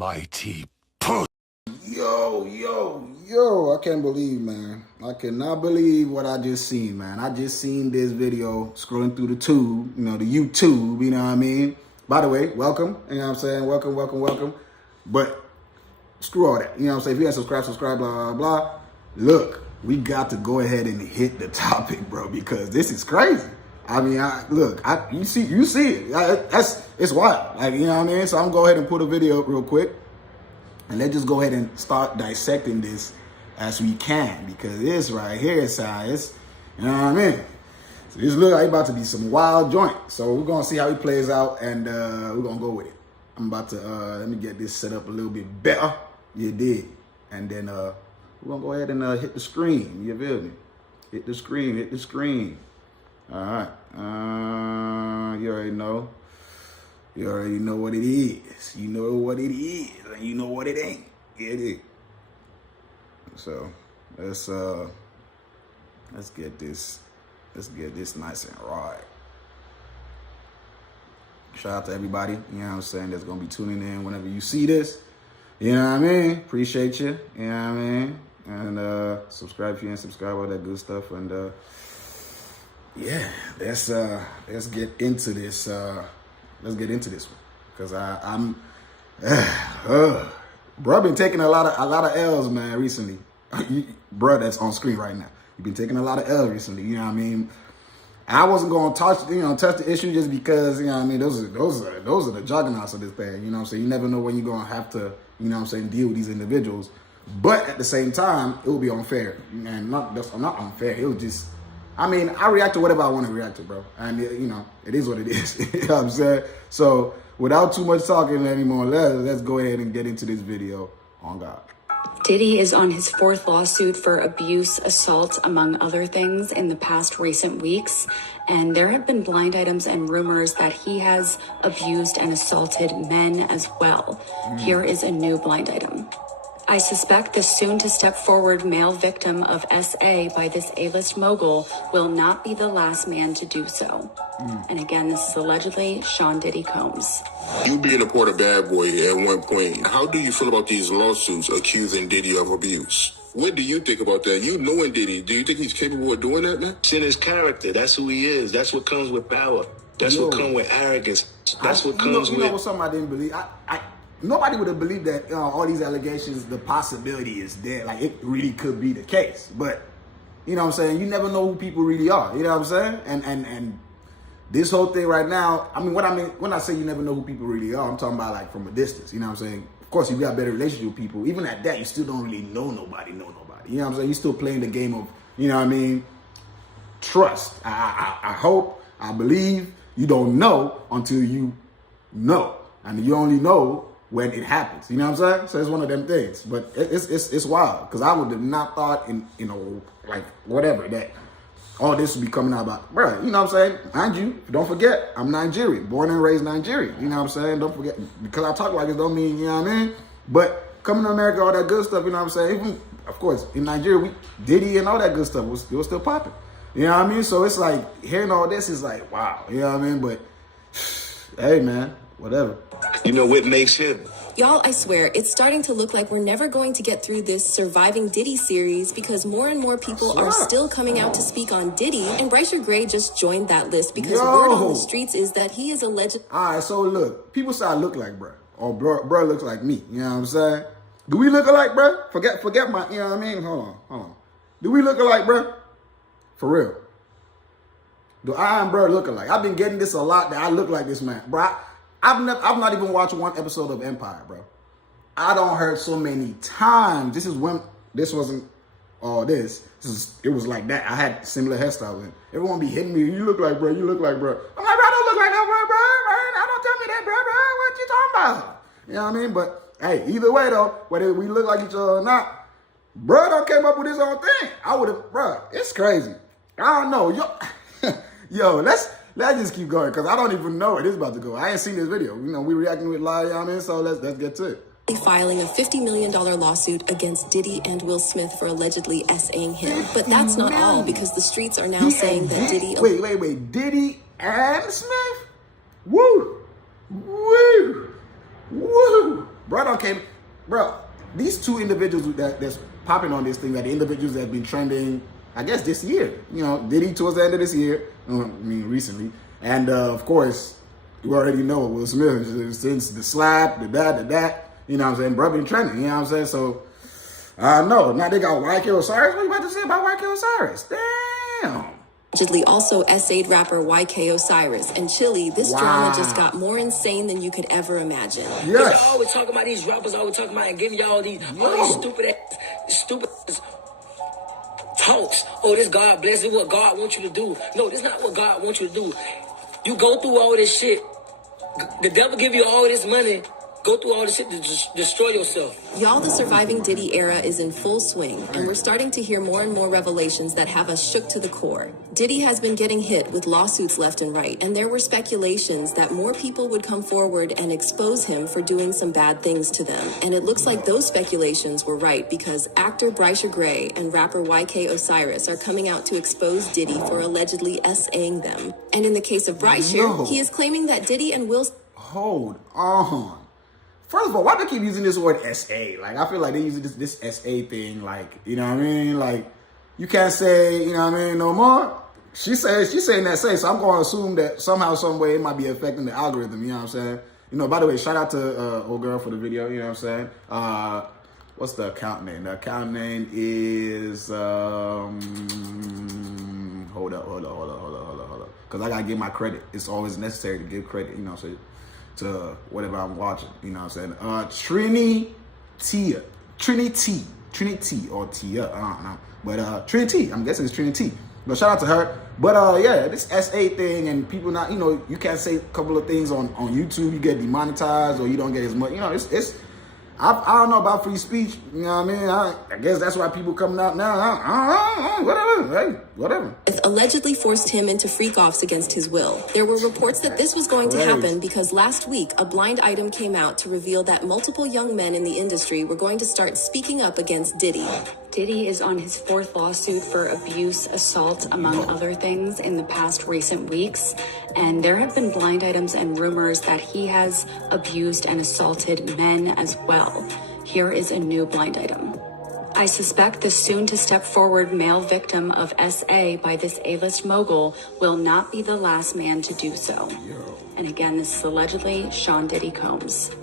mighty. Yo, I can't believe, man. I cannot believe what I just seen, man. I just seen this video scrolling through the tube, the YouTube, you know what I mean? By the way, welcome, you know what I'm saying? Welcome. But screw all that, you know what I'm saying? If you haven't subscribed, blah, blah, blah. Look, we got to go ahead and hit the topic, bro, because this is crazy. I mean, you see it. It's wild, like, you know what I mean? So I'm gonna go ahead and put a video up real quick. And let's just go ahead and start dissecting this as we can, because this right here is size, you know what I mean? So this look like about to be some wild joint. So we're gonna see how it plays out, and we're gonna go with it. I'm about to let me get this set up a little bit better. You did, and then we're gonna go ahead and hit the screen. You feel me? Hit the screen. All right. You already know. You already know what it is. You know what it is, and you know what it ain't. Get it. So let's get this nice and right. Shout out to everybody, you know what I'm saying, that's gonna be tuning in whenever you see this. You know what I mean? Appreciate you. You know what I mean? And subscribe if you ain't subscribed, all that good stuff. And yeah, let's get into this. Let's get into this one, because I'm bro, been taking a lot of L's, man, recently. Bro, that's on screen right now. You've been taking a lot of L's recently. You know what I mean? I wasn't gonna touch the issue just because, you know what I mean, those are the juggernauts of this thing. You know what I'm saying? You never know when you're gonna have to, you know what I'm saying, deal with these individuals. But at the same time, it will be unfair, and not unfair. It was just, I mean, I react to whatever I want to react to, bro. And, it is what it is. You know what I'm saying? So, without too much talking anymore, let's go ahead and get into this video on God. Diddy is on his fourth lawsuit for abuse, assault, among other things, in the past recent weeks. And there have been blind items and rumors that he has abused and assaulted men as well. Here is a new blind item. I suspect the soon-to-step-forward male victim of SA by this A-list mogul will not be the last man to do so. And again, this is allegedly Sean Diddy Combs. You being a part of Bad Boy at one point, how do you feel about these lawsuits accusing Diddy of abuse? What do you think about that? You knowing Diddy, do you think he's capable of doing that, man? It's in his character. That's who he is. That's what comes with power. That's what comes with arrogance. That's what comes with... You know what, something I didn't believe? Nobody would have believed that all these allegations, the possibility is there. Like, it really could be the case. But, you know what I'm saying? You never know who people really are. You know what I'm saying? And this whole thing right now, when I say you never know who people really are, I'm talking about, like, from a distance. You know what I'm saying? Of course, if you got a better relationship with people, even at that, you still don't really know nobody. You know what I'm saying? You're still playing the game of, you know what I mean, trust. I hope, I believe you don't know until you know. And you only know when it happens, you know what I'm saying? So it's one of them things, but it's wild, because I would have not thought like whatever, that all this would be coming out about, bro, you know what I'm saying? Mind you, don't forget, I'm Nigerian, born and raised Nigerian, you know what I'm saying? Don't forget, because I talk like this don't mean, you know what I mean? But coming to America, all that good stuff, you know what I'm saying? Even, of course, in Nigeria, Diddy and all that good stuff was still popping, you know what I mean? So it's like, hearing all this is like, wow, you know what I mean? But, hey, man, whatever. You know what makes him? Y'all, I swear, it's starting to look like we're never going to get through this Surviving Diddy series, because more and more people are still coming out to speak on Diddy, and Bryshere Gray just joined that list because word on the streets is that he is alleged. All right, so look, people say I look like bruh, or bruh looks like me, you know what I'm saying? Do we look alike, bruh? Forget my, you know what I mean? Hold on. Do we look alike, bruh? For real. Do I and bruh look alike? I've been getting this a lot, that I look like this man, bruh. I've not even watched one episode of Empire, bro. I don't heard so many times. This is when this wasn't all this. It was like that. I had similar hairstyles. And everyone be hitting me. You look like, bro. You look like, bro. I'm like, bro, I don't look like that, bro. Don't tell me that, bro. What you talking about? You know what I mean? But hey, either way though, whether we look like each other or not, bro, don't came up with his own thing. I would have, bro. It's crazy. I don't know, yo, let's just keep going, because I don't even know where this is about to go. I ain't seen this video. You know, we reacting with live, you know what I mean? So let's get to it. Filing a $50 million lawsuit against Diddy and Will Smith for allegedly SAing him. But that's not all, because the streets are now saying that Diddy... Wait. Diddy and Smith? Woo! Woo! Bro, don't came, bro. These two individuals that's popping on this thing are the individuals that have been trending, I guess, this year. You know, Diddy towards the end of this year. I mean, recently, and of course, you already know Will Smith since the slap, the that. You know what I'm saying? Bro, been trending. You know what I'm saying? So, I know now they got YK Osiris. What you about to say about YK Osiris? Damn. Allegedly also essayed rapper YK Osiris. And Chili, this drama just got more insane than you could ever imagine. Yes. Y'all always talking about these rappers, always talking about and giving y'all all these stupid talks. Oh, this God bless it, what God wants you to do. No, this is not what God wants you to do. You go through all this shit. The devil give you all this money. Go through all this shit to destroy yourself. Y'all, the surviving Diddy era is in full swing, and we're starting to hear more and more revelations that have us shook to the core. Diddy has been getting hit with lawsuits left and right, and there were speculations that more people would come forward and expose him for doing some bad things to them. And it looks like those speculations were right, because actor Bryshere Gray and rapper YK Osiris are coming out to expose Diddy for allegedly SA-ing them. And in the case of Bryshere, he is claiming that Diddy and Will... Hold on. First of all, why do they keep using this word SA? Like, I feel like they use this SA thing, like, you know what I mean? Like, you can't say, you know what I mean, no more. She's saying that say, so I'm going to assume that somehow, some way, it might be affecting the algorithm, you know what I'm saying? You know, by the way, shout out to old girl for the video, you know what I'm saying? What's the account name? The account name is, hold up. Because I got to give my credit. It's always necessary to give credit, you know what I'm saying? To whatever I'm watching, you know what I'm saying? Trinity or Tia, I don't know. But Trinity, I'm guessing it's Trinity. But shout out to her. But yeah, this SA thing and people not, you know, you can't say a couple of things on YouTube, you get demonetized or you don't get as much, you know, it's I don't know about free speech, you know what I mean? I guess that's why people coming out now. Whatever. It allegedly forced him into freak-offs against his will. There were reports that this was going to happen because last week, a blind item came out to reveal that multiple young men in the industry were going to start speaking up against Diddy. Diddy is on his fourth lawsuit for abuse, assault, among other things, in the past recent weeks. And there have been blind items and rumors that he has abused and assaulted men as well. Here is a new blind item. I suspect the soon-to-step forward male victim of SA by this A-list mogul will not be the last man to do so. And again, this is allegedly Sean Diddy Combs.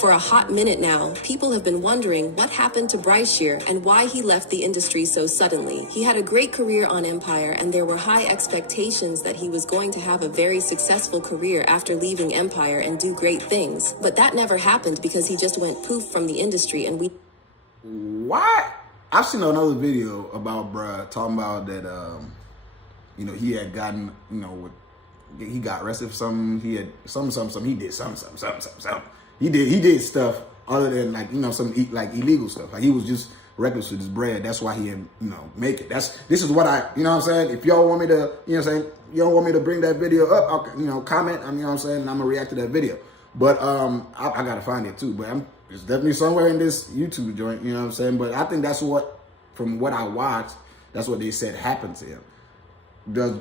For a hot minute now, people have been wondering what happened to Bryshere and why he left the industry so suddenly. He had a great career on Empire, and there were high expectations that he was going to have a very successful career after leaving Empire and do great things. But that never happened because he just went poof from the industry, and we... What? I've seen another video about bruh talking about that, you know, he had gotten, you know, he got arrested for something. He had something. He did something. He did stuff other than, like, you know, some like illegal stuff. Like, he was just reckless with his bread. That's why he didn't, you know, make it. This is what you know what I'm saying? If y'all want me to, you know what I'm saying, you don't want me to bring that video up, I'll, you know, comment, you know what I'm saying, and I'm gonna react to that video. But I gotta find it too. But it's definitely somewhere in this YouTube joint, you know what I'm saying? But I think that's what, from what I watched, that's what they said happened to him. Does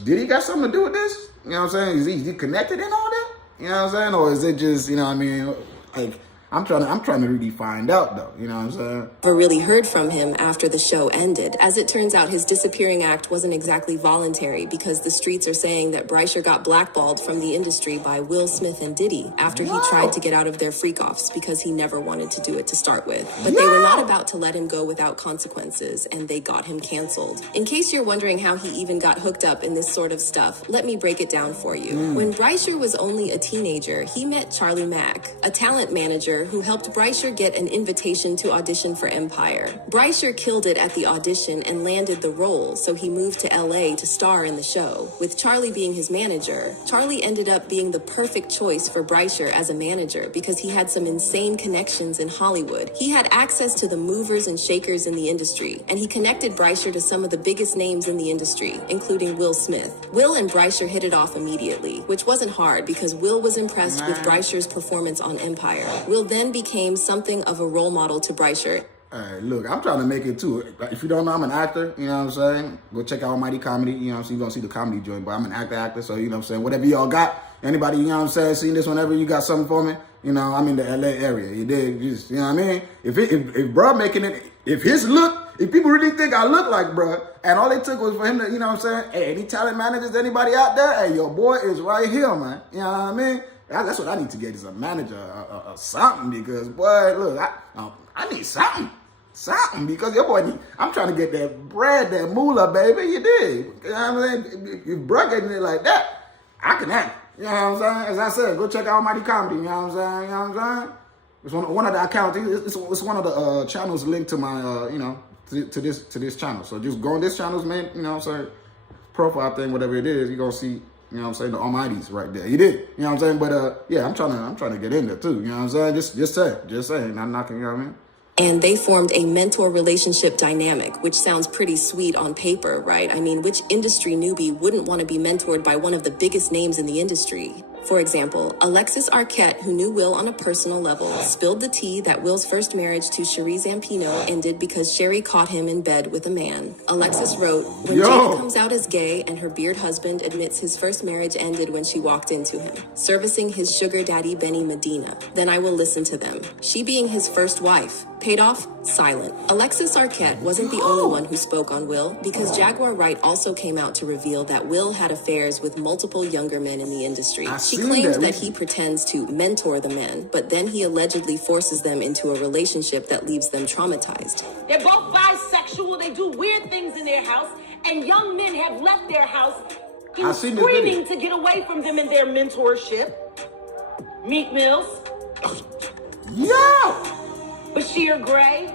Diddy got something to do with this? You know what I'm saying? Is he connected in all that? You know what I'm saying? Or is it just, you know what I mean, like, I'm trying to really find out, though. You know what I'm saying? Never really heard from him after the show ended. As it turns out, his disappearing act wasn't exactly voluntary, because the streets are saying that Bryshere got blackballed from the industry by Will Smith and Diddy after he tried to get out of their freak-offs because he never wanted to do it to start with. But they were not about to let him go without consequences, and they got him canceled. In case you're wondering how he even got hooked up in this sort of stuff, let me break it down for you. When Bryshere was only a teenager, he met Charlie Mack, a talent manager who helped Bryshere get an invitation to audition for Empire. Bryshere killed it at the audition and landed the role, so he moved to LA to star in the show. With Charlie being his manager, Charlie ended up being the perfect choice for Bryshere as a manager because he had some insane connections in Hollywood. He had access to the movers and shakers in the industry, and he connected Bryshere to some of the biggest names in the industry, including Will Smith. Will and Bryshere hit it off immediately, which wasn't hard because Will was impressed with Bryshere's performance on Empire. Will then became something of a role model to Bryshere. Hey, look, I'm trying to make it too. If you don't know, I'm an actor, you know what I'm saying? Go check out Almighty Comedy, you know what I'm saying? You're going to see the comedy joint, but I'm an actor, so, you know what I'm saying? Whatever y'all got, anybody, you know what I'm saying, seen this whenever, you got something for me, you You know, I'm in the LA area. You dig? Just, you know what I mean? If bro making it, if people really think I look like bro, and all it took was for him to, you know what I'm saying? Hey, any talent managers, anybody out there? Hey, your boy is right here, man. You know what I mean? That's what I need to get is a manager or something, because boy, look, I need something. Something, because your boy, I'm trying to get that bread, that moolah, baby. You dig? You know what I'm saying? If bro getting it like that, I can act. You know what I'm saying? As I said, go check out Almighty Comedy. You know what I'm saying? You know what I'm saying? It's one of the accounts. It's one of the channels linked to my, you know, to this channel. So just go on this channel's man, you know what I'm saying, profile thing, whatever it is, you're gonna see, you know what I'm saying, the Almighty's right there. You did. You know what I'm saying? But yeah, I'm trying to get in there too. You know what I'm saying? Just saying, not knocking. You know what I mean? And they formed a mentor relationship dynamic, which sounds pretty sweet on paper, right? I mean, which industry newbie wouldn't want to be mentored by one of the biggest names in the industry? For example, Alexis Arquette, who knew Will on a personal level, spilled the tea that Will's first marriage to Cherie Zampino ended because Sherry caught him in bed with a man. Alexis wrote, when Jada comes out as gay and her beard husband admits his first marriage ended when she walked into him, servicing his sugar daddy Benny Medina, then I will listen to them. She being his first wife. Paid off? Silent. Alexis Arquette wasn't the only one who spoke on Will, because Jaguar Wright also came out to reveal that Will had affairs with multiple younger men in the industry. She claimed that he pretends to mentor the men, but then he allegedly forces them into a relationship that leaves them traumatized. They're both bisexual, they do weird things in their house, and young men have left their house screaming to get away from them in their mentorship. Meek Mills. Yo! Bryshere Gray.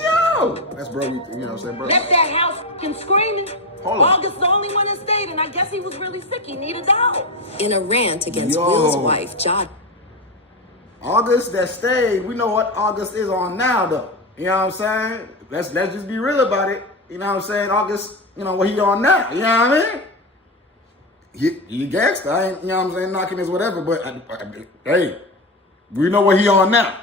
Yo! That's bro, you know what I'm saying, bro? Left that house screaming. Hold on. August the only one that stayed, and I guess he was really sick. He needed a dog. In a rant against Will's wife, August that stayed, we know what August is on now, though. You know what I'm saying? Let's just be real about it. You know what I'm saying? August, you know what he on now. You know what I mean? He gangsta. I ain't, you know what I'm saying, knocking his whatever, but hey, we know what he on now.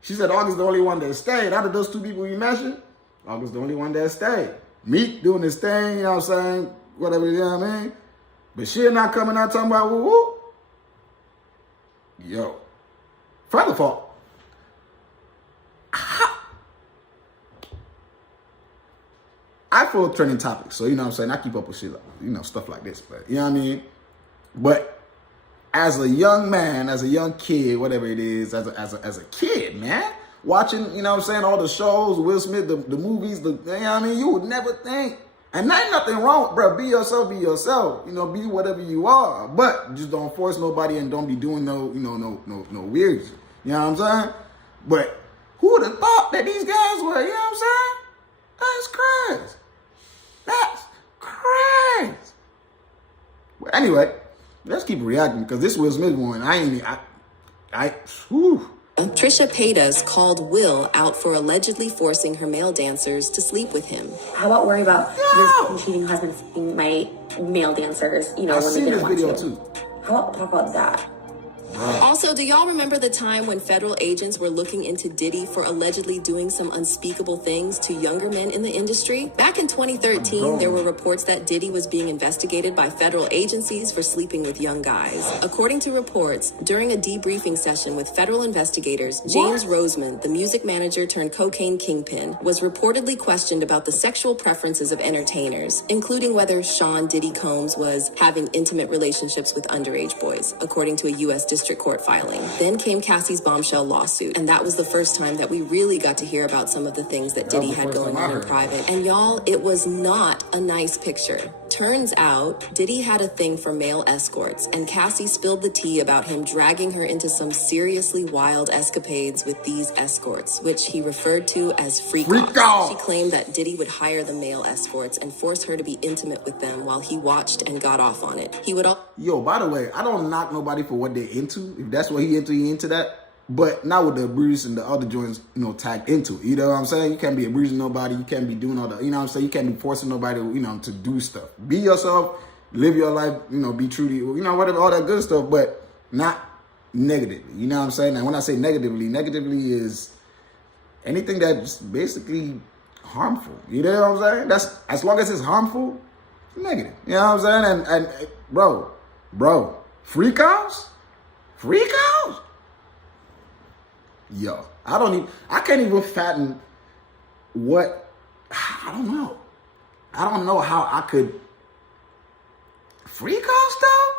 She said August the only one that stayed. Out of those two people you mentioned, August the only one that stayed. Meek doing his thing, you know what I'm saying? Whatever, you know what I mean? But she not coming out talking about woo-woo. Yo. First of all, I follow trending topics, so you know what I'm saying? I keep up with shit, like, you know, stuff like this, but you know what I mean? But as a young man, as a young kid, whatever it is, as a kid, man, watching, you know what I'm saying, all the shows, Will Smith, the movies, you know what I mean, you would never think, and there ain't nothing wrong, bro, be yourself, you know, be whatever you are, but just don't force nobody and don't be doing no weird shit, you know what I'm saying? But who would have thought that these guys were, you know what I'm saying? That's crazy. That's crazy. But anyway, let's keep reacting, because this Will Smith one, whew. Trisha Paytas called Will out for allegedly forcing her male dancers to sleep with him. How about worry about your cheating husband being my male dancers, you know, when they didn't want to? I've seen this video too. How about talk about that? Also, do y'all remember the time when federal agents were looking into Diddy for allegedly doing some unspeakable things to younger men in the industry? Back in 2013, there were reports that Diddy was being investigated by federal agencies for sleeping with young guys. According to reports, during a debriefing session with federal investigators, James Roseman, the music manager turned cocaine kingpin, was reportedly questioned about the sexual preferences of entertainers, including whether Sean Diddy Combs was having intimate relationships with underage boys, according to a U.S. District Court filing. Then came Cassie's bombshell lawsuit, and that was the first time that we really got to hear about some of the things that Diddy had going on in private. And y'all, it was not a nice picture. Turns out, Diddy had a thing for male escorts, and Cassie spilled the tea about him dragging her into some seriously wild escapades with these escorts, which he referred to as freak-offs. She claimed that Diddy would hire the male escorts and force her to be intimate with them while he watched and got off on it. He would Yo, by the way, I don't knock nobody for what they're into. If that's what he into that. But not with the abuse and the other joints, you know, tagged into it. You know what I'm saying? You can't be abusing nobody. You can't be doing all the, you know what I'm saying? You can't be forcing nobody, you know, to do stuff. Be yourself, live your life, you know, be true to you, know, whatever, all that good stuff, but not negatively. You know what I'm saying? And when I say negatively is anything that's basically harmful. You know what I'm saying? That's, as long as it's harmful, it's negative. You know what I'm saying? And bro, freak outs? Yo, I can't even fathom what, I don't know. I don't know how I could freak off stuff.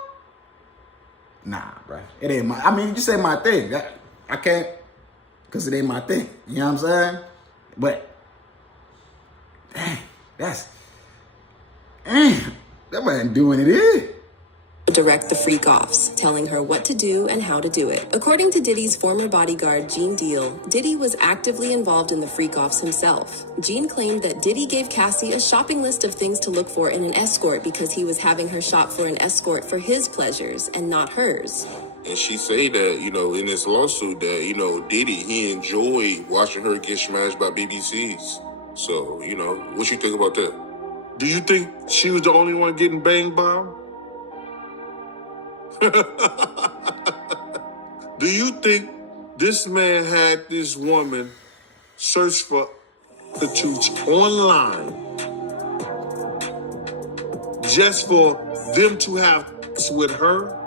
Nah, bro. It ain't my, I mean, you just say my thing. I can't, because it ain't my thing. You know what I'm saying? But, dang, that man doing it is. Direct the freak offs, telling her what to do and how to do it. According to Diddy's former bodyguard, Gene Deal, Diddy was actively involved in the freak offs himself. Gene claimed that Diddy gave Cassie a shopping list of things to look for in an escort because he was having her shop for an escort for his pleasures and not hers. And she say that, you know, in this lawsuit that, you know, Diddy, he enjoyed watching her get smashed by BBCs. So, you know, what you think about that? Do you think she was the only one getting banged by him? Do you think this man had this woman search for prostitutes online just for them to have sex with her?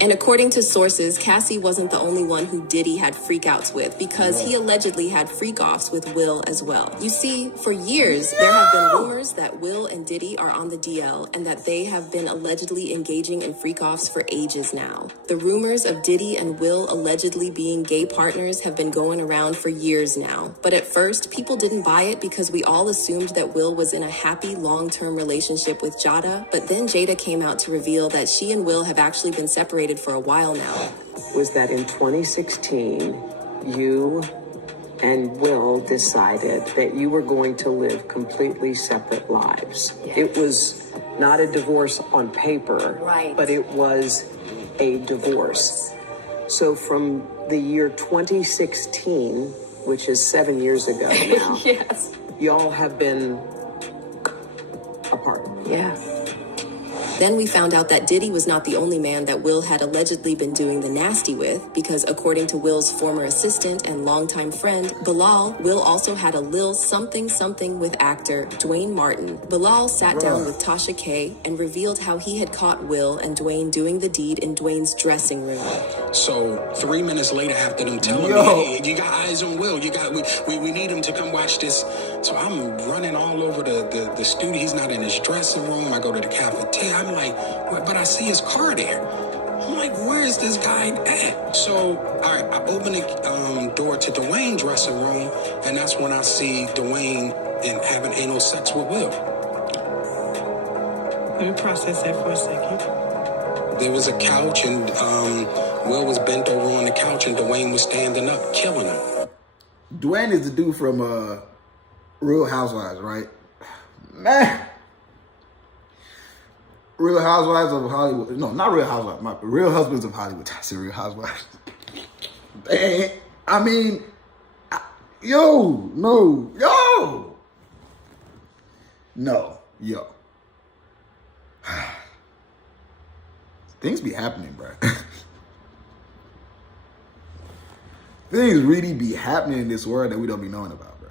And according to sources, Cassie wasn't the only one who Diddy had freakouts with because he allegedly had freak-offs with Will as well. You see, for years, there have been rumors that Will and Diddy are on the DL and that they have been allegedly engaging in freak-offs for ages now. The rumors of Diddy and Will allegedly being gay partners have been going around for years now. But at first, people didn't buy it because we all assumed that Will was in a happy, long-term relationship with Jada. But then Jada came out to reveal that she and Will have actually been separated for a while now. Was that in 2016, you and Will decided that you were going to live completely separate lives. Yes. It was not a divorce on paper, right, but it was a divorce. So from the year 2016, which is 7 years ago now, yes, y'all have been apart. Yeah. Then we found out that Diddy was not the only man that Will had allegedly been doing the nasty with, because according to Will's former assistant and longtime friend, Bilal, Will also had a lil something with actor Dwayne Martin. Bilal sat down with Tasha K and revealed how he had caught Will and Dwayne doing the deed in Dwayne's dressing room. So 3 minutes later, after them telling me, hey, you got eyes on Will, we need him to come watch this. So I'm running all over the studio. He's not in his dressing room. I go to the cafeteria. I'm like, but I see his car there. I'm like, where is this guy at? So I open the door to Dwayne's dressing room, and that's when I see Dwayne and having anal sex with Will. Let me process that for a second. There was a couch, and Will was bent over on the couch, and Dwayne was standing up, killing him. Dwayne is the dude from Real Housewives, right? Man. Real Housewives of Hollywood. No, not Real Housewives. Real Husbands of Hollywood. I said Real Housewives. I mean, no. Things be happening, bro. Things really be happening in this world that we don't be knowing about, bro.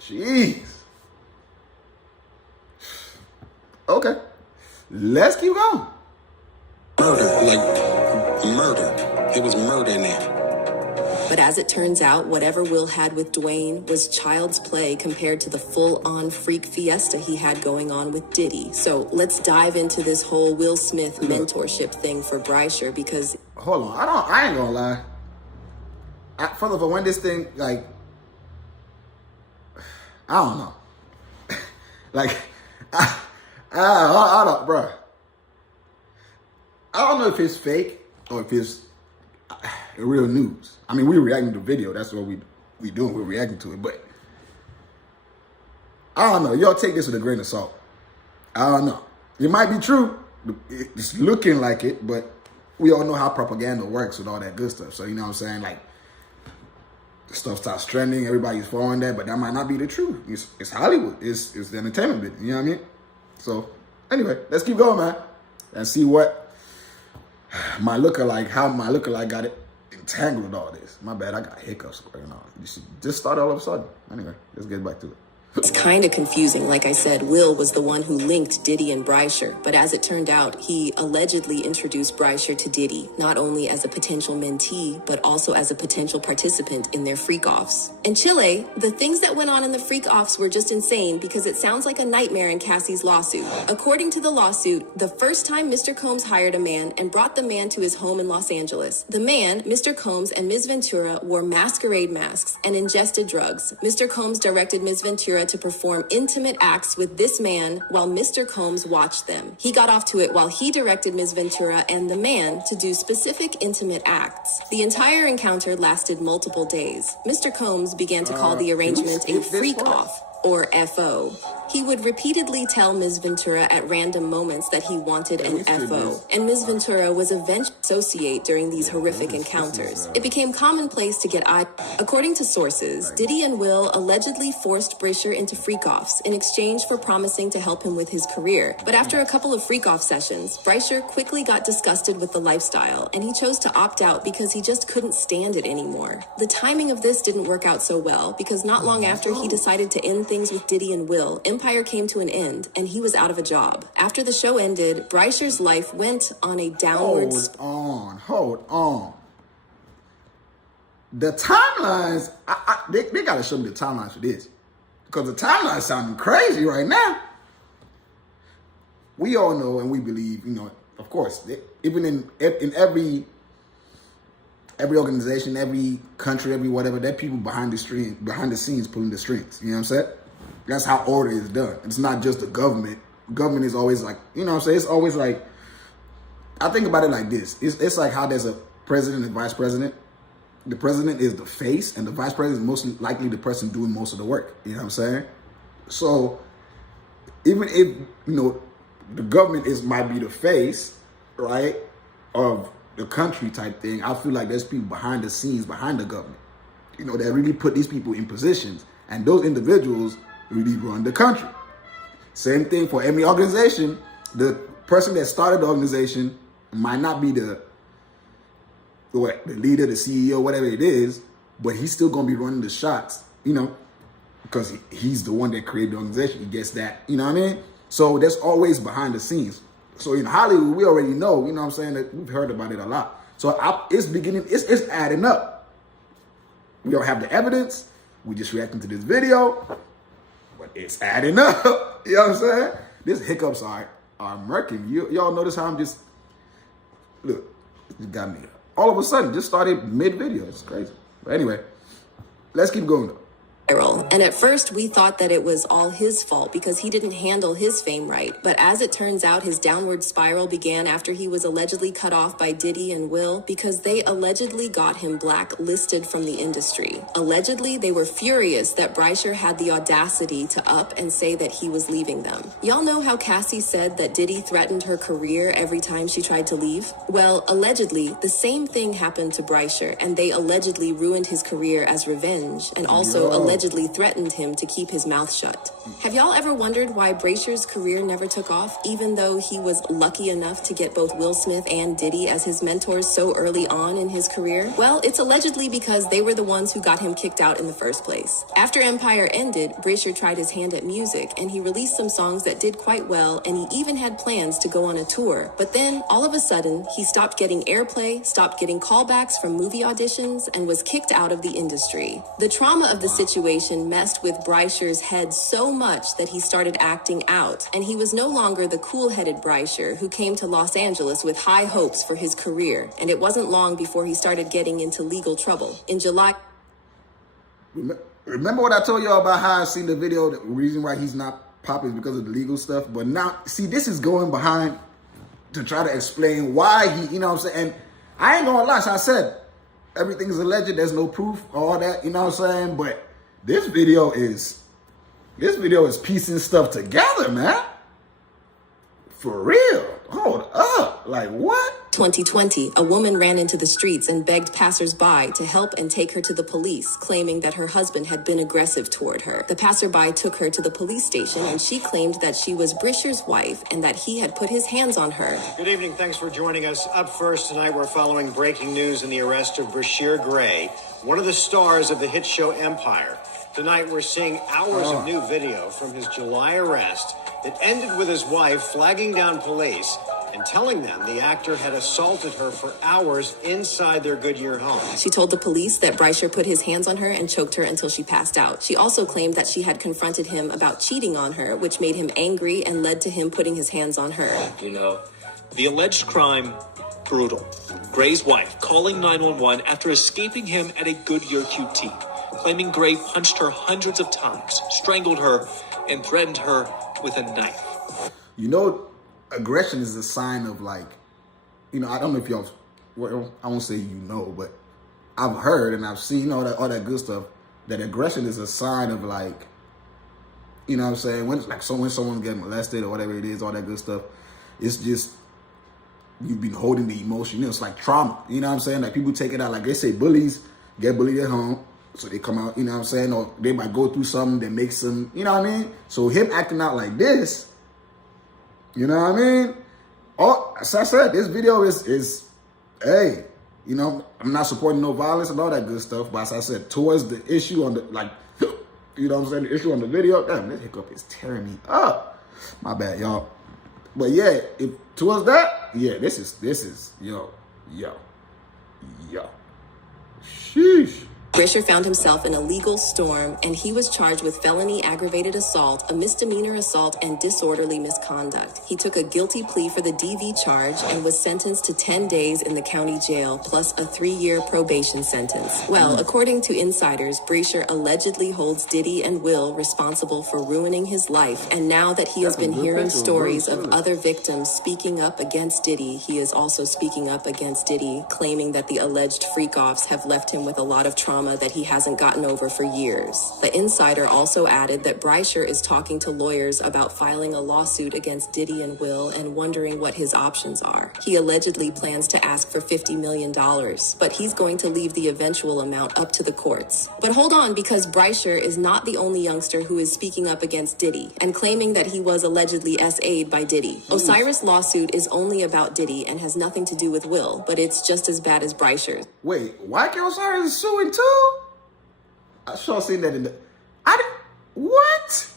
Jeez. Okay, let's keep going. Murder. It was murder in there. But as it turns out, whatever Will had with Dwayne was child's play compared to the full-on freak fiesta he had going on with Diddy. So let's dive into this whole Will Smith mentorship thing for Bryshere, because... Hold on, I ain't gonna lie. First of all, when this thing, like... I don't know. Like, I don't, bro. I don't know if it's fake or if it's real news. I mean, we're reacting to the video. That's what we doing. We're reacting to it. But I don't know. Y'all take this with a grain of salt. I don't know. It might be true. It's looking like it, but we all know how propaganda works with all that good stuff. So, you know what I'm saying? Like, stuff starts trending. Everybody's following that, but that might not be the truth. It's Hollywood. It's the entertainment bit. You know what I mean? So, anyway, let's keep going, man. And see what how my lookalike got it entangled with all this. My bad, I got hiccups going on. You should just start all of a sudden. Anyway, let's get back to it. It's kind of confusing. Like I said, Will was the one who linked Diddy and Bryshere. But as it turned out, he allegedly introduced Bryshere to Diddy, not only as a potential mentee, but also as a potential participant in their freak-offs. In Chile, the things that went on in the freak-offs were just insane because it sounds like a nightmare in Cassie's lawsuit. According to the lawsuit, the first time Mr. Combs hired a man and brought the man to his home in Los Angeles, the man, Mr. Combs, and Ms. Ventura wore masquerade masks and ingested drugs. Mr. Combs directed Ms. Ventura to perform intimate acts with this man while Mr. Combs watched them. He got off to it while he directed Ms. Ventura and the man to do specific intimate acts. The entire encounter lasted multiple days. Mr. Combs began to call the arrangement a freak-off, or FO. He would repeatedly tell Ms. Ventura at random moments that he wanted an FO, and Ms. Ventura was eventually associated during these horrific encounters. It became commonplace to get According to sources, Diddy and Will allegedly forced Bryshere into freak-offs in exchange for promising to help him with his career. But after a couple of freak-off sessions, Bryshere quickly got disgusted with the lifestyle, and he chose to opt out because he just couldn't stand it anymore. The timing of this didn't work out so well, because not long after he decided to end things with Diddy and Will, Empire came to an end, and he was out of a job. After the show ended, Bryshere's life went on a downward... Hold on. The timelines, they got to show me the timelines for this. Because the timelines sounding crazy right now. We all know and we believe, of course, even in every organization, every country, every whatever, there are people behind the scenes pulling the strings. You know what I'm saying? That's how order is done. It's not just the government. Government is always like, it's always like, I think about it like this. It's like how there's a president and vice president. The president is the face, and the vice president is most likely the person doing most of the work. You know what I'm saying? So even if, the government might be the face, right, of the country type thing, I feel like there's people behind the scenes, behind the government, that really put these people in positions. And those individuals really run the country. Same thing for any organization. The person that started the organization might not be the leader, the CEO, whatever it is, but he's still going to be running the shots, because he's the one that created the organization. He gets that, you know what I mean? So that's always behind the scenes. So in Hollywood, we already know, what I'm saying, that we've heard about it a lot. So it's adding up. We don't have the evidence. We just reacting to this video, but it's adding up. You know what I'm saying? These hiccups are murking. Y'all notice how I'm just, look, it got me. All of a sudden, just started mid-video. It's crazy. But anyway, let's keep going though. And at first, we thought that it was all his fault because he didn't handle his fame right. But as it turns out, his downward spiral began after he was allegedly cut off by Diddy and Will because they allegedly got him blacklisted from the industry. Allegedly, they were furious that Bryshere had the audacity to up and say that he was leaving them. Y'all know how Cassie said that Diddy threatened her career every time she tried to leave? Well, allegedly, the same thing happened to Bryshere, and they allegedly ruined his career as revenge, and also allegedly threatened him to keep his mouth shut. Have y'all ever wondered why Bryshere's career never took off, even though he was lucky enough to get both Will Smith and Diddy as his mentors so early on in his career? Well, it's allegedly because they were the ones who got him kicked out in the first place. After Empire ended, Bryshere tried his hand at music, and he released some songs that did quite well, and he even had plans to go on a tour. But then, all of a sudden, he stopped getting airplay, stopped getting callbacks from movie auditions, and was kicked out of the industry. The trauma of the situation messed with Bryshere's head so much that he started acting out, and he was no longer the cool-headed Bryshere who came to Los Angeles with high hopes for his career, and it wasn't long before he started getting into legal trouble. In July... Remember what I told y'all about how I seen the video, the reason why he's not popular is because of the legal stuff? But now, see, this is going behind to try to explain why he, what I'm saying? And I ain't gonna lie, so I said, everything's alleged, there's no proof, all that, what I'm saying? But this video is piecing stuff together, man. For real. Hold up. Like, what? 2020, a woman ran into the streets and begged passersby to help and take her to the police, claiming that her husband had been aggressive toward her. The passerby took her to the police station, and she claimed that she was Bryshere's wife and that he had put his hands on her. Good evening. Thanks for joining us. Up first tonight, we're following breaking news in the arrest of Bryshere Gray, one of the stars of the hit show Empire. Tonight, we're seeing hours of new video from his July arrest that ended with his wife flagging down police and telling them the actor had assaulted her for hours inside their Goodyear home. She told the police that Bryshere put his hands on her and choked her until she passed out. She also claimed that she had confronted him about cheating on her, which made him angry and led to him putting his hands on her. You know, the alleged crime, brutal. Gray's wife calling 911 after escaping him at a Goodyear QT, claiming Gray punched her hundreds of times, strangled her, and threatened her with a knife. You know, aggression is a sign of, like, you know, I don't know if y'all, well, I won't say you know, but I've heard and I've seen all that good stuff, that aggression is a sign of, like, you know what I'm saying, when someone's getting molested or whatever it is, all that good stuff, it's just, you've been holding the emotion, you know, it's like trauma, you know what I'm saying, like people take it out, like they say bullies get bullied at home, so they come out, you know what I'm saying, or they might go through something that makes them, you know what I mean, so him acting out like this, you know what I mean? Oh, as I said, this video is, hey, you know, I'm not supporting no violence and all that good stuff, but as I said, towards the issue on the, like, you know what I'm saying, the issue on the video, damn, this hiccup is tearing me up. My bad, y'all. But yeah, towards that, yeah, this is, yo. Sheesh. Bryshere found himself in a legal storm, and he was charged with felony aggravated assault, a misdemeanor assault, and disorderly misconduct. He took a guilty plea for the DV charge and was sentenced to 10 days in the county jail, plus a 3-year probation sentence. Well, according to insiders, Bryshere allegedly holds Diddy and Will responsible for ruining his life, and now that he has been hearing stories of other victims speaking up against Diddy, he is also speaking up against Diddy, claiming that the alleged freak-offs have left him with a lot of trauma that he hasn't gotten over for years. The insider also added that Bryshere is talking to lawyers about filing a lawsuit against Diddy and Will and wondering what his options are. He allegedly plans to ask for $50 million, but he's going to leave the eventual amount up to the courts. But hold on, because Bryshere is not the only youngster who is speaking up against Diddy and claiming that he was allegedly SA'd by Diddy. Osiris' lawsuit is only about Diddy and has nothing to do with Will, but it's just as bad as Bryshere's. Wait, why can Osiris is suing too? I sure seen that in the... What?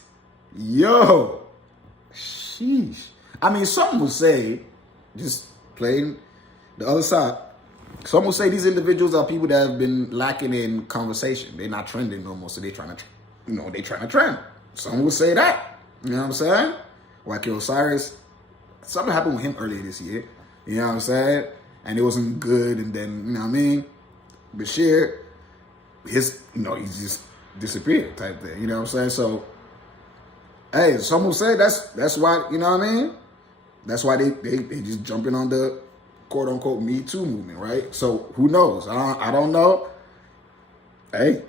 Yo. Sheesh. I mean, some would say, just playing the other side, some would say these individuals are people that have been lacking in conversation. They're not trending no more, so they're trying to, you know, they're trying to trend. Some would say that. You know what I'm saying? Like Osiris, something happened with him earlier this year. You know what I'm saying? And it wasn't good, and then, you know what I mean? Bryshere, his, you know, he just disappeared type thing, you know what I'm saying? So, hey, some will say that's why, you know what I mean? That's why they just jumping on the quote unquote Me Too movement, right? So who knows? I don't know. Hey,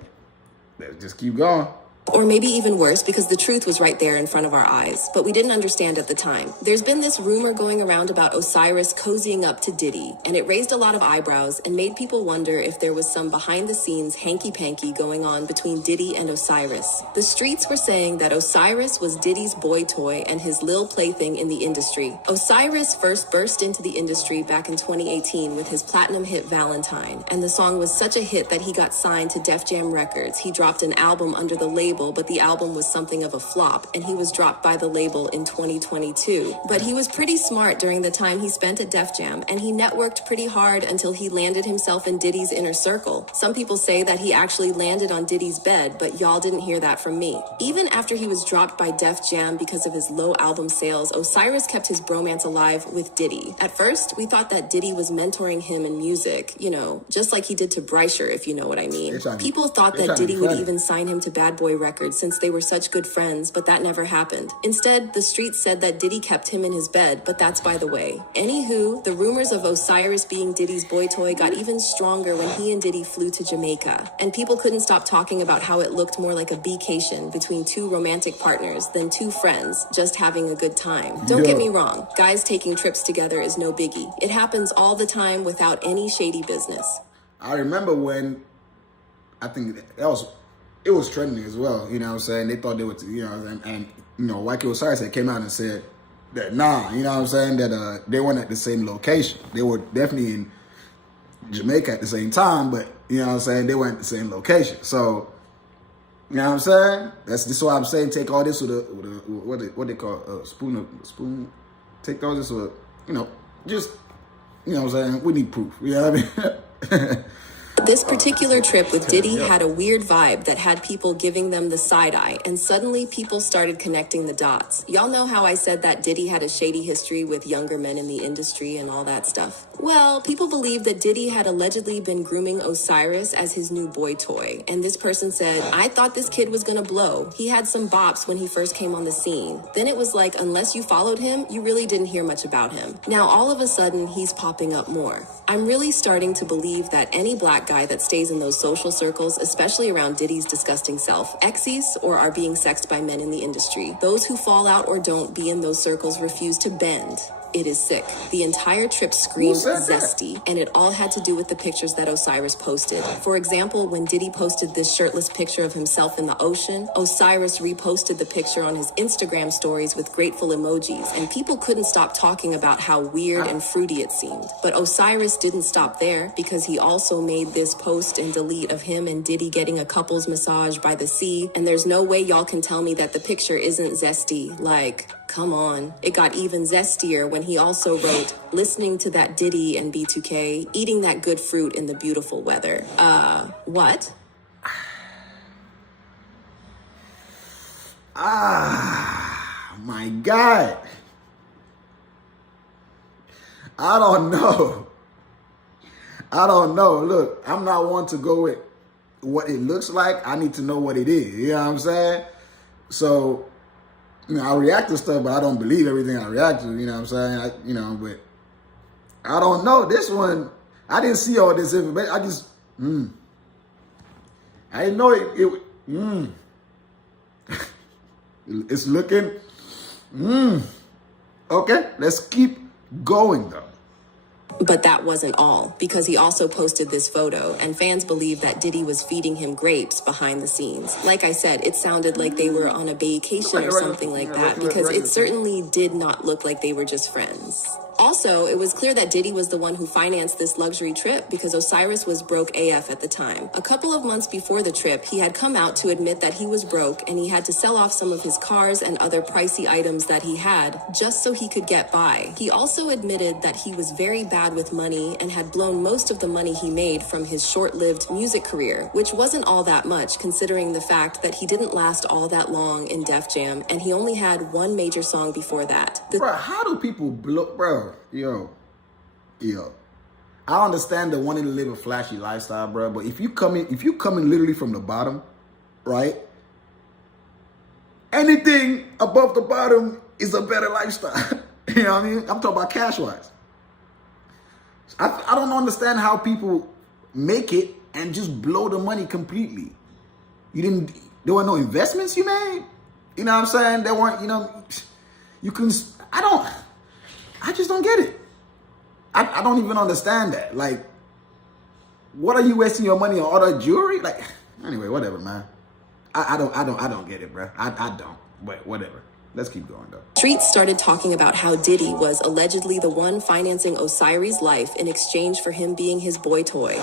let's just keep going. Or maybe even worse, because the truth was right there in front of our eyes, but we didn't understand at the time. There's been this rumor going around about Osiris cozying up to Diddy, and it raised a lot of eyebrows and made people wonder if there was some behind-the-scenes hanky-panky going on between Diddy and Osiris. The streets were saying that Osiris was Diddy's boy toy and his lil plaything in the industry. Osiris first burst into the industry back in 2018 with his platinum hit Valentine, and the song was such a hit that he got signed to Def Jam Records. He dropped an album under the label, but the album was something of a flop, and he was dropped by the label in 2022. But he was pretty smart during the time he spent at Def Jam, and he networked pretty hard until he landed himself in Diddy's inner circle. Some people say that he actually landed on Diddy's bed, but y'all didn't hear that from me. Even after he was dropped by Def Jam because of his low album sales, Osiris kept his bromance alive with Diddy. At first, we thought that Diddy was mentoring him in music, you know, just like he did to Bryshere, if you know what I mean. People thought that Diddy would even sign him to Bad Boy Records since they were such good friends, but that never happened. Instead, the streets said that Diddy kept him in his bed, but that's by the way. Anywho, the rumors of Osiris being Diddy's boy toy got even stronger when he and Diddy flew to Jamaica, and people couldn't stop talking about how it looked more like a B-cation between two romantic partners than two friends just having a good time. Don't get me wrong, guys taking trips together is no biggie. It happens all the time without any shady business. I remember when, I think it was trending as well, you know what I'm saying? They thought they would, you know, and you know, White Osiris came out and said that, nah, you know what I'm saying, that they weren't at the same location. They were definitely in Jamaica at the same time, but, you know what I'm saying, they weren't at the same location. So, You know what I'm saying? This is why I'm saying take all this with a what they call spoon. Take all this with, just, you know what I'm saying? We need proof. You know what I mean? This particular trip with Diddy had a weird vibe that had people giving them the side eye, and suddenly people started connecting the dots. Y'all know how I said that Diddy had a shady history with younger men in the industry and all that stuff? Well, people believe that Diddy had allegedly been grooming Osiris as his new boy toy, and this person said, I thought this kid was gonna blow. He had some bops when he first came on the scene. Then it was like, unless you followed him, you really didn't hear much about him. Now, all of a sudden, he's popping up more. I'm really starting to believe that any black guy that stays in those social circles, especially around Diddy's disgusting self, exes or are being sexed by men in the industry. Those who fall out or don't be in those circles refuse to bend. It is sick. The entire trip screams zesty, and it all had to do with the pictures that Osiris posted. For example, when Diddy posted this shirtless picture of himself in the ocean, Osiris reposted the picture on his Instagram stories with grateful emojis, and people couldn't stop talking about how weird and fruity it seemed. But Osiris didn't stop there, because he also made this post and delete of him and Diddy getting a couple's massage by the sea, and there's no way y'all can tell me that the picture isn't zesty. Like, come on. It got even zestier when he also wrote, listening to that Diddy and B2K, eating that good fruit in the beautiful weather. What? My God. I don't know. Look, I'm not one to go with what it looks like. I need to know what it is. You know what I'm saying? So, I react to stuff, but I don't believe everything I react to. You know what I'm saying? But I don't know. This one, I didn't see all this information. I just, I didn't know it's looking, Okay, let's keep going, though. But that wasn't all, because he also posted this photo, and fans believe that Diddy was feeding him grapes behind the scenes. Like I said, it sounded like they were on a vacation or something like that, because it certainly did not look like they were just friends. Also, it was clear that Diddy was the one who financed this luxury trip because Osiris was broke AF at the time. A couple of months before the trip, he had come out to admit that he was broke and he had to sell off some of his cars and other pricey items that he had just so he could get by. He also admitted that he was very bad with money and had blown most of the money he made from his short-lived music career, which wasn't all that much considering the fact that he didn't last all that long in Def Jam and he only had one major song before that. Bro, how do people blow, bro? Yo, I understand the wanting to live a flashy lifestyle, bro. But if you coming literally from the bottom, right? Anything above the bottom is a better lifestyle. You know what I mean? I'm talking about cash wise. I don't understand how people make it and just blow the money completely. There were no investments you made. You know what I'm saying? There weren't, I just don't get it. I don't even understand that. Like, what are you wasting your money on? All that jewelry? Like, anyway, whatever, man. I don't get it, bro. I don't. But whatever. Let's keep going, though. Streets started talking about how Diddy was allegedly the one financing Osiris' life in exchange for him being his boy toy.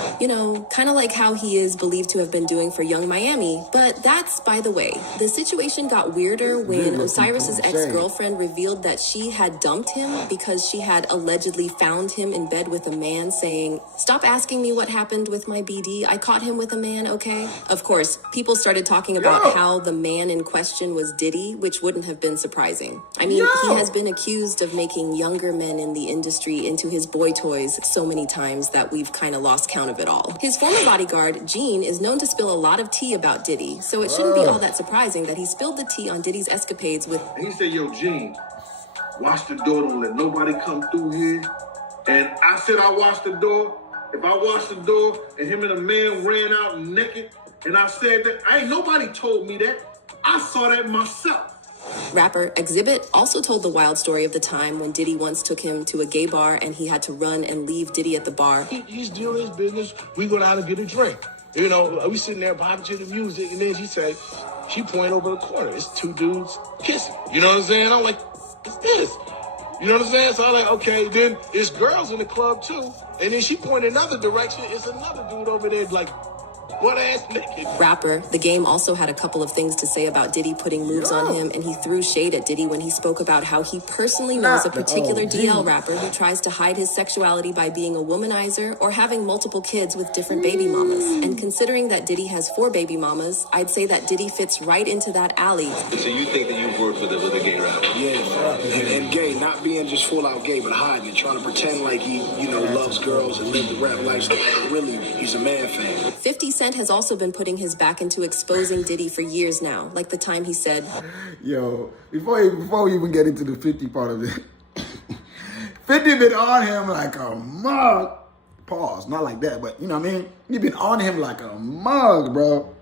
Kind of like how he is believed to have been doing for Young Miami. But that's by the way. The situation got weirder when Osiris' ex-girlfriend revealed that she had dumped him because she had allegedly found him in bed with a man saying, "Stop asking me what happened with my BD. I caught him with a man, okay?" Of course, people started talking about how the man in question was Diddy, which wouldn't have been surprising. I mean, he has been accused of making younger men in the industry into his boy toys so many times that we've kind of lost count of it all. His former bodyguard, Gene, is known to spill a lot of tea about Diddy, so it shouldn't be all that surprising that he spilled the tea on Diddy's escapades with... And he said, "Yo, Gene, watch the door, don't let nobody come through here." And I said I watched the door. If I watched the door and him and a man ran out naked, and I said that, ain't nobody told me that. I saw that myself. Rapper Exhibit also told the wild story of the time when Diddy once took him to a gay bar and he had to run and leave Diddy at the bar. He's doing his business. We go down and get a drink. We sitting there vibing to the music, and then she pointed over the corner. It's two dudes kissing. You know what I'm saying? I'm like, what's this? You know what I'm saying? So I'm like, okay, then it's girls in the club too. And then she pointed another direction. It's another dude over there like What ass naked? Rapper, The Game also had a couple of things to say about Diddy putting moves on him, and he threw shade at Diddy when he spoke about how he personally knows a particular DL rapper who tries to hide his sexuality by being a womanizer or having multiple kids with different baby mamas. And considering that Diddy has 4 baby mamas, I'd say that Diddy fits right into that alley. So you think that you've worked with a gay rapper? Yeah, and gay, not being just full out gay, but hiding it, trying to pretend like he, loves girls and live the rap lifestyle, but really, he's a man fan. 50 Cent has also been putting his back into exposing Diddy for years now, like the time he said, Yo, before we even get into the 50 part of it, 50 been on him like a mug. Pause, not like that, but you know what I mean? He been on him like a mug, bro.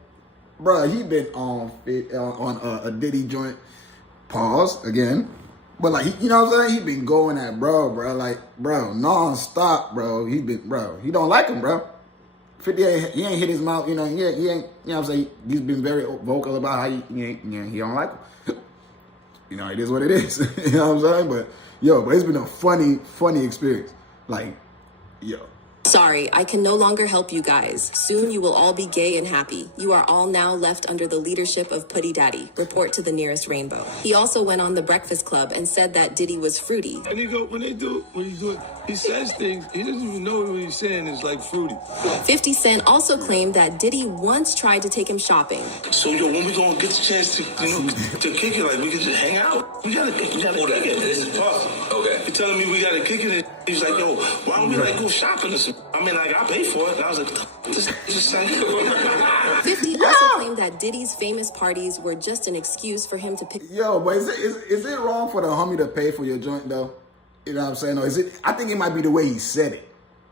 Bro, he been on a Diddy joint. Pause, again. But like, you know what I'm saying? He been going at bro, like, bro, non-stop, bro. He don't like him, bro. 50, he ain't hit his mouth, he ain't, you know what I'm saying? He's been very vocal about how he don't like him. It is what it is. You know what I'm saying? But it's been a funny experience. Like, yo. Sorry, I can no longer help you guys. Soon you will all be gay and happy. You are all now left under the leadership of Putty Daddy. Report to the nearest rainbow. He also went on The Breakfast Club and said that Diddy was fruity. And when he do it, he says things, he doesn't even know what he's saying is like fruity. 50 Cent also claimed that Diddy once tried to take him shopping. So when we gonna get the chance to kick it, like we can just hang out? We gotta kick it. This is Puff. Okay. You're telling me we gotta kick it? He's like, yo, why don't we go shopping or something? I mean, I pay for it. And I was like, just saying. 50 also claimed that Diddy's famous parties were just an excuse for him to pick. Yo, but is it wrong for the homie to pay for your joint though? You know what I'm saying? Or is it? I think it might be the way he said it.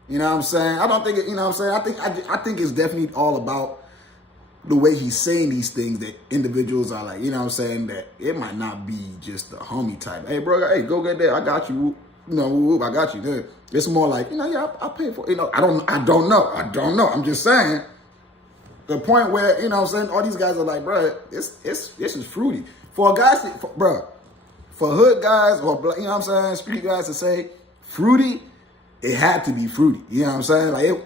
You know what I'm saying? I don't think it. You know what I'm saying? I think it's definitely all about the way he's saying these things that individuals are like. You know what I'm saying? That it might not be just the homie type. Hey, bro. Hey, go get that. I got you. I got you there. It's more like, I'll pay for it. I don't know. I'm just saying. The point where, you know what I'm saying, all these guys are like, bro, this is fruity. For guys, for hood guys or, you know what I'm saying, street guys to say fruity, it had to be fruity. You know what I'm saying? Like,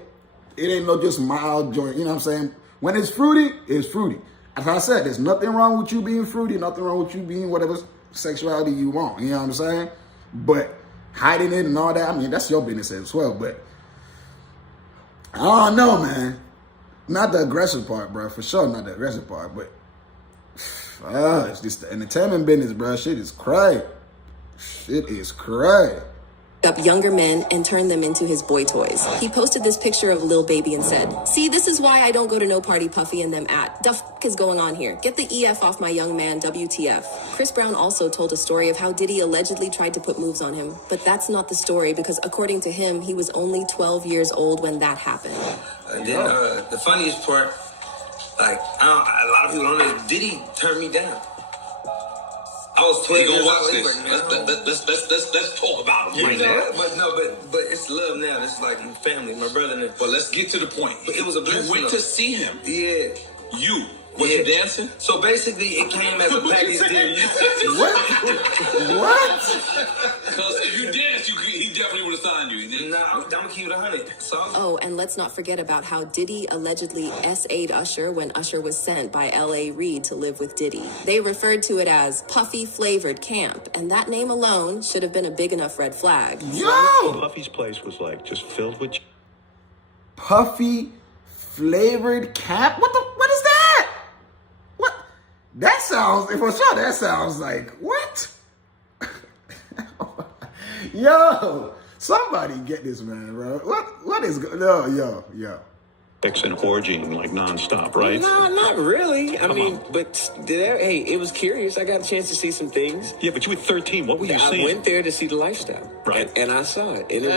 it ain't no just mild joint. You know what I'm saying? When it's fruity, it's fruity. As I said, there's nothing wrong with you being fruity, nothing wrong with you being whatever sexuality you want. You know what I'm saying? But hiding it and all that, I mean, that's your business as well. But I don't know, man. Not the aggressive part, bro. For sure, not the aggressive part. But it's just the entertainment business, bro. Shit is crazy. Up younger men and turned them into his boy toys. He posted this picture of Lil Baby and said, "See, this is why I don't go to no party Puffy and them at. The f*** is going on here? Get the EF off my young man, WTF." Chris Brown also told a story of how Diddy allegedly tried to put moves on him. But that's not the story because according to him, he was only 12 years old when that happened. The funniest part, like, a lot of people don't know, Diddy turned me down. I was 12 years old. Let's talk about him right now. But it's love now. It's like family, my brother. But let's get to the point. But it was a blessing. You went to see him. Yeah. Was you dancing? So basically, it came as a package deal. What? Because if you danced, he definitely would have signed you. Nah, I'm gonna keep it 100. Oh, and let's not forget about how Diddy allegedly SA'd Usher when Usher was sent by L.A. Reid to live with Diddy. They referred to it as Puffy Flavored Camp, and that name alone should have been a big enough red flag. Yo! Puffy's place was like just filled with Puffy Flavored Camp? What is that? What? That sounds, for sure, that sounds like, what? Yo, somebody get this man, bro. What is going on? Yo. an orgy like nonstop, right? No, not really. I mean, but hey, it was curious. I got a chance to see some things. Yeah, but you were 13. What were you seeing? I went there to see the lifestyle, right? And I saw it, and it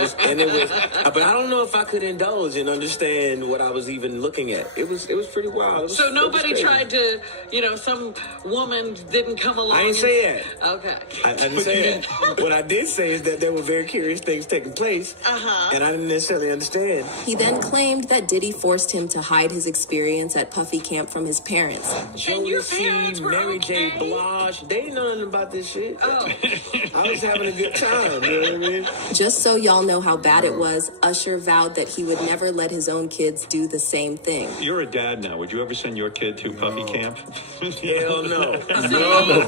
was. But I don't know if I could indulge and understand what I was even looking at. It was pretty wild. So nobody tried to, some woman didn't come along. I didn't say that. Okay. I didn't say that. What I did say is that there were very curious things taking place, and I didn't necessarily understand. He then claimed that Diddy forced him to hide his experience at Puffy Camp from his parents. Joey C, Mary J. Blige, they didn't know nothing about this shit. Oh. I was having a good time, you know what I mean? Just so y'all know how bad it was, Usher vowed that he would never let his own kids do the same thing. You're a dad now. Would you ever send your kid to puppy camp? Hell no.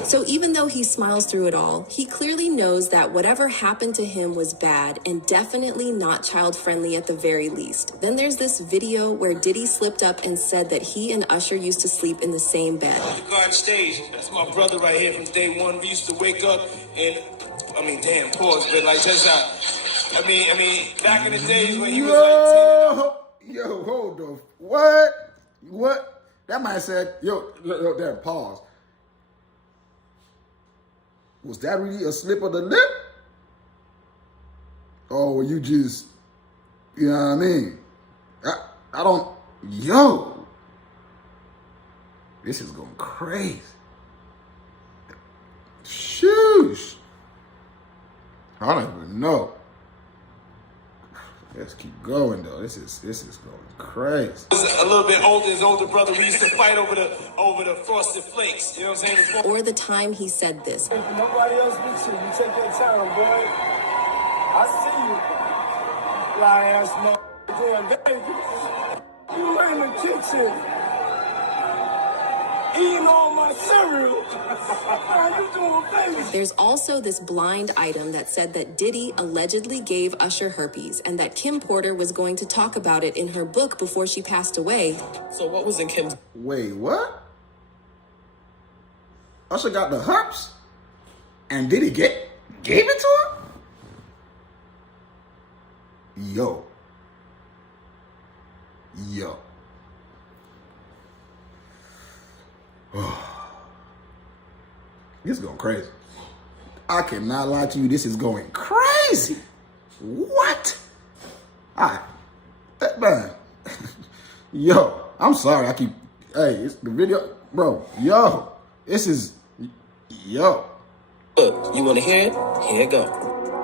So even though he smiles through it all, he clearly knows that whatever happened to him was bad and definitely not child-friendly at the very least. Then there's this video where Diddy slipped up and said that he and Usher used to sleep in the same bed. Garden Stage, that's my brother right here from day one. We used to wake up and, damn, pause, but like just back in the days when he was like 10. Yo, hold on. What? That man said, that pause. Was that really a slip of the lip? Or were you just, you know what I mean? I don't, this is going crazy. Shoosh. I don't even know. Let's keep going though. This is going crazy. A little bit older, his older brother. We used to fight over the frosted flakes. You know what I'm saying? Or the time he said this. If nobody else speaks to you, take your time, boy. I see you. Fly ass damn baby. You in the kitchen eating all my cereal. How you doing, baby? There's also this blind item that said that Diddy allegedly gave Usher herpes and that Kim Porter was going to talk about it in her book before she passed away. So what was in Kim's... Wait, what? Usher got the herpes? And Diddy gave it to her? Yo. This is going crazy. I cannot lie to you. This is going crazy. What? All right. Man. Yo, I'm sorry. It's the video. Bro, this is, Look, you want to hear it? Here it go.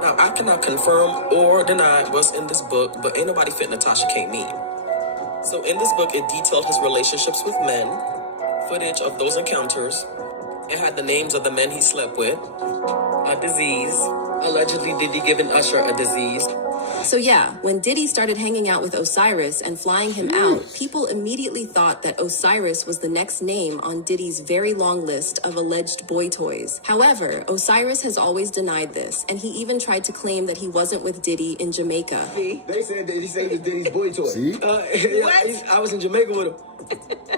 Now, I cannot confirm or deny what's in this book, but ain't nobody fit Natasha K meme. So in this book, it detailed his relationships with men, footage of those encounters. It had the names of the men he slept with, a disease, allegedly Diddy giving Usher a disease. So yeah, when Diddy started hanging out with Osiris and flying him out, people immediately thought that Osiris was the next name on Diddy's very long list of alleged boy toys. However, Osiris has always denied this, and he even tried to claim that he wasn't with Diddy in Jamaica. They said that he said it was Diddy's boy toy. See? What? I was in Jamaica with him.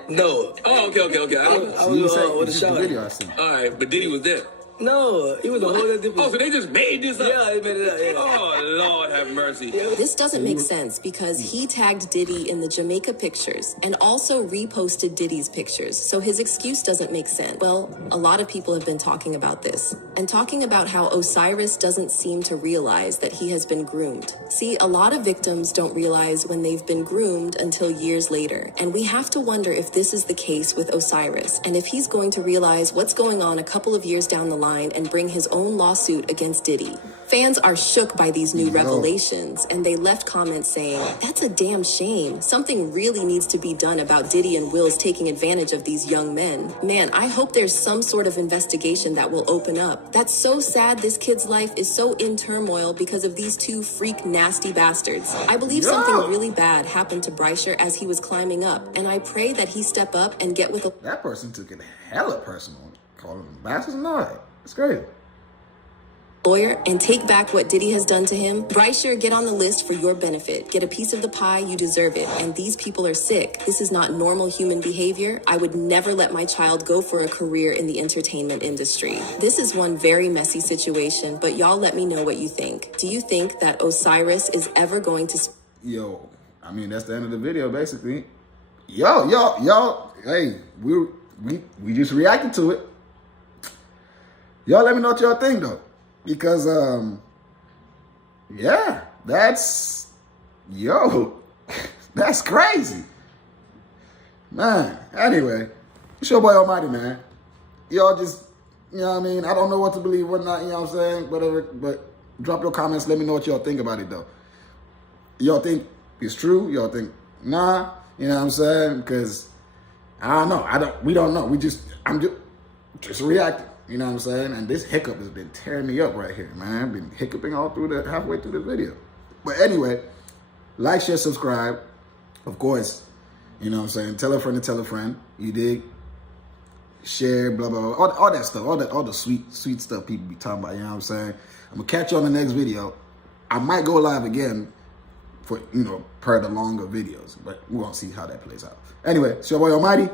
No. Oh, okay. I was with a shot. Video I seen. All right, but Diddy was there. No, he was a whole other different. Oh, so they just made this up? Yeah, they made it up. Yeah. Oh, Lord have mercy. This doesn't make sense because he tagged Diddy in the Jamaica pictures and also reposted Diddy's pictures, so his excuse doesn't make sense. Well, a lot of people have been talking about this and talking about how Osiris doesn't seem to realize that he has been groomed. See, a lot of victims don't realize when they've been groomed until years later, and we have to wonder if this is the case with Osiris and if he's going to realize what's going on a couple of years down the line and bring his own lawsuit against Diddy. Fans are shook by these new revelations, and they left comments saying, "That's a damn shame. Something really needs to be done about Diddy and Will's taking advantage of these young men. Man, I hope there's some sort of investigation that will open up. That's so sad this kid's life is so in turmoil because of these two freak nasty bastards. I believe something really bad happened to Bryshere as he was climbing up, and I pray that he step up and get with a..." That person took it hella personal. Calling them bastards and all that. It's great. Lawyer and take back what Diddy has done to him. Bryshere, get on the list for your benefit. Get a piece of the pie, you deserve it. And these people are sick. This is not normal human behavior. I would never let my child go for a career in the entertainment industry. This is one very messy situation, but y'all let me know what you think. Do you think that Osiris is ever going to... Yo, I mean, that's the end of the video, basically. Yo, hey, we just reacted to it. Y'all let me know what y'all think, though. Because, yeah, that's crazy. Man, anyway, it's your boy Almighty, man. Y'all just, you know what I mean? I don't know what to believe, what not, you know what I'm saying? Whatever, but drop your comments. Let me know what y'all think about it, though. Y'all think it's true? Y'all think, nah? You know what I'm saying? Because, I don't know. We don't know. I'm just reacting. You know what I'm saying? And this hiccup has been tearing me up right here, man. I've been hiccuping all through halfway through the video. But anyway, like, share, subscribe. Of course, you know what I'm saying? Tell a friend to tell a friend. You dig? Share, blah, blah, blah. All that stuff. All the sweet stuff people be talking about. You know what I'm saying? I'm going to catch you on the next video. I might go live again for, you know, per the longer videos. But we're going to see how that plays out. Anyway, it's your boy Almighty.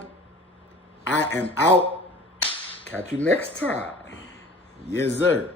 I am out. Catch you next time. Yes, sir.